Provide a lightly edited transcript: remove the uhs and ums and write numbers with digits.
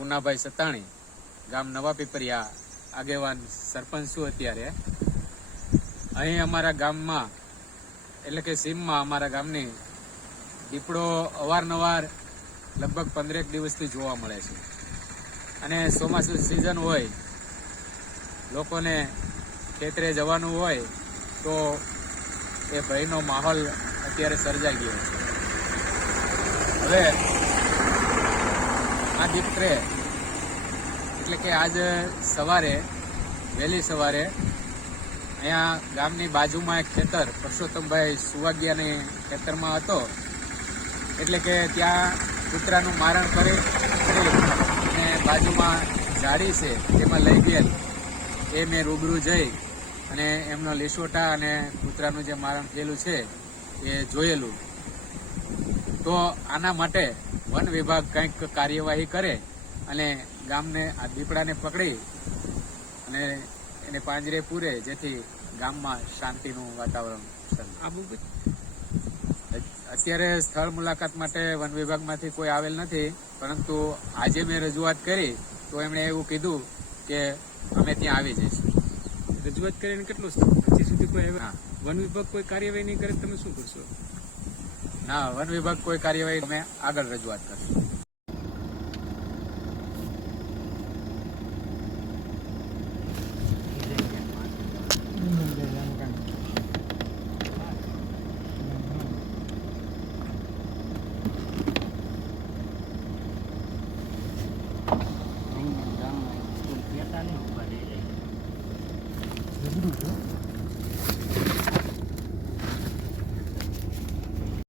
પૂનાભાઈ સતાણી, ગામ નવા પીપરિયા, આગેવાન સરપંચ છું અત્યારે. અહીં અમારા ગામમાં એટલે કે સીમમાં અમારા ગામની દીપડો અવારનવાર લગભગ 15 દિવસથી જોવા મળે છે. અને ચોમાસું સિઝન હોય, લોકોને ખેતરે જવાનું હોય તો એ ભયનો માહોલ અત્યારે સર્જાઈ ગયો છે. હવે આ દીપડે એટલે કે આજ સવારે વહેલી સવારે અહીંયા ગામની બાજુમાં એક ખેતર પરસોત્તમભાઈ સુવાગિયાની ખેતરમાં હતો. એટલે કે ત્યાં કૂતરાનું મારણ કરી અને બાજુમાં ઝાડી છે તેમાં લઈ ગયેલ. એ મેં રૂબરૂ જઈ અને એમનો લીસોટા અને કૂતરાનું જે મારણ થયેલું છે એ જોયેલું. તો આના માટે વન વિભાગ કંઈક કાર્યવાહી કરે અને ગામને આ દીપડાને પકડી અને એને પાંજરે પૂરે, જેથી ગામમાં શાંતિનું વાતાવરણ સર્જાય. અત્યારે સ્થળ મુલાકાત માટે વન વિભાગમાંથી કોઈ આવેલ નથી, પરંતુ આજે મેં રજૂઆત કરી તો એમણે એવું કીધું કે અમે ત્યાં આવી જઈશું. રજૂઆત કરીને કેટલું હજી સુધી કોઈ વન વિભાગ કોઈ કાર્યવાહી નહીં કરે, તમે શું કરશો? ના, વન વિભાગ કોઈ કાર્યવાહી અમે આગળ રજૂઆત કરશું.